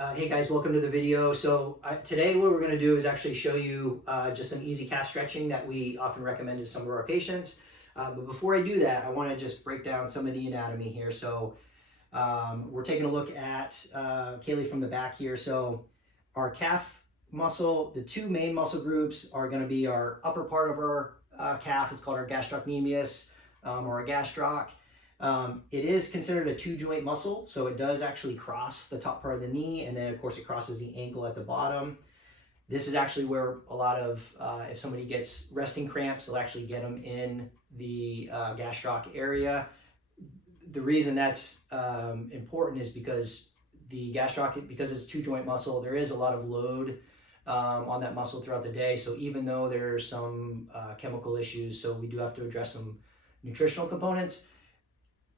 Hey guys, welcome to the video. So today what we're going to do is actually show you just some easy calf stretching that we often recommend to some of our patients. But before I do that, I want to just break down some of the anatomy here. So we're taking a look at Kaylee from the back here. So our calf muscle, the two main muscle groups are going to be our upper part of our calf. It's called our gastrocnemius or a gastroc. It is considered a two joint muscle, so it does actually cross the top part of the knee, and then of course it crosses the ankle at the bottom. This is actually where a lot of, if somebody gets resting cramps, they'll actually get them in the gastroc area. The reason that's important is because the gastroc, because it's a two joint muscle, there is a lot of load on that muscle throughout the day. So even though there's some chemical issues, so we do have to address some nutritional components.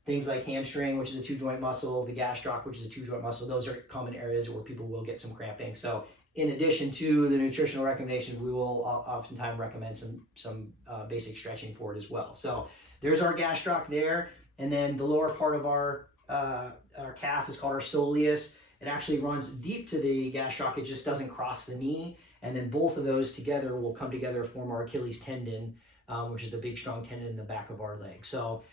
Things like hamstring, which is a two joint muscle, the gastroc, which is a two joint muscle, those are common areas where people will get some cramping. So in addition to the nutritional recommendations, we will oftentimes recommend some basic stretching for it as well. So there's our gastroc there. And then the lower part of our calf is called our soleus. It actually runs deep to the gastroc. It just doesn't cross the knee. And then both of those together will come together to form our Achilles tendon, which is the big strong tendon in the back of our leg. So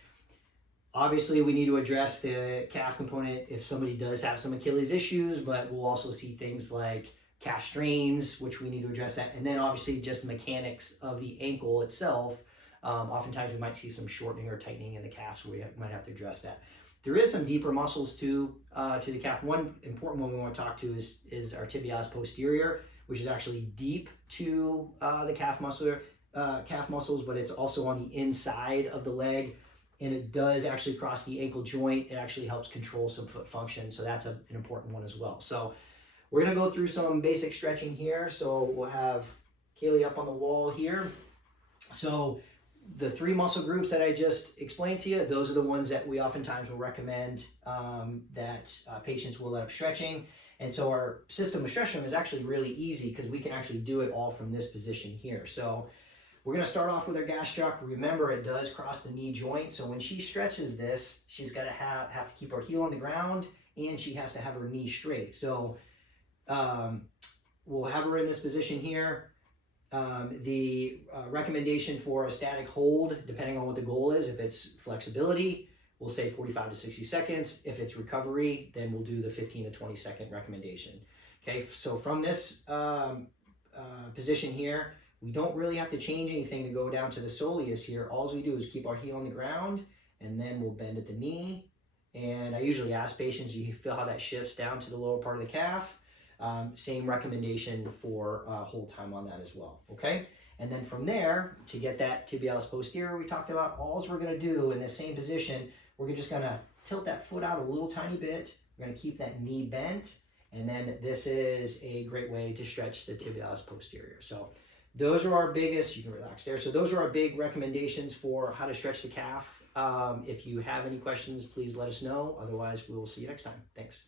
obviously, we need to address the calf component if somebody does have some Achilles issues, but we'll also see things like calf strains, which we need to address that. And then obviously just the mechanics of the ankle itself. Oftentimes we might see some shortening or tightening in the calf, so we might have to address that. There is some deeper muscles to the calf. One important one we want to talk to is our Tibialis Posterior, which is actually deep to the calf muscles, but it's also on the inside of the leg. And it does actually cross the ankle joint. It actually helps control some foot function. So that's an important one as well. So we're gonna go through some basic stretching here. So we'll have Kaylee up on the wall here. So the three muscle groups that I just explained to you, those are the ones that we oftentimes will recommend that patients will end up stretching. And so our system of stretching is actually really easy because we can actually do it all from this position here. So we're going to start off with our gastroc. Remember, it does cross the knee joint. So when she stretches this, she's got to have to keep her heel on the ground, and she has to have her knee straight. So we'll have her in this position here. The recommendation for a static hold, depending on what the goal is, if it's flexibility, we'll say 45 to 60 seconds. If it's recovery, then we'll do the 15 to 20 second recommendation. Okay, so from this position here, we don't really have to change anything to go down to the soleus here. All we do is keep our heel on the ground, and then we'll bend at the knee. And I usually ask patients, you feel how that shifts down to the lower part of the calf? Same recommendation for hold time on that as well, okay? And then from there, to get that tibialis posterior we talked about, all we're gonna do in this same position, we're just gonna tilt that foot out a little tiny bit. We're gonna keep that knee bent, and then this is a great way to stretch the tibialis posterior. So those are our biggest, you can relax there. So those are our big recommendations for how to stretch the calf. If you have any questions, please let us know. Otherwise, we will see you next time. Thanks.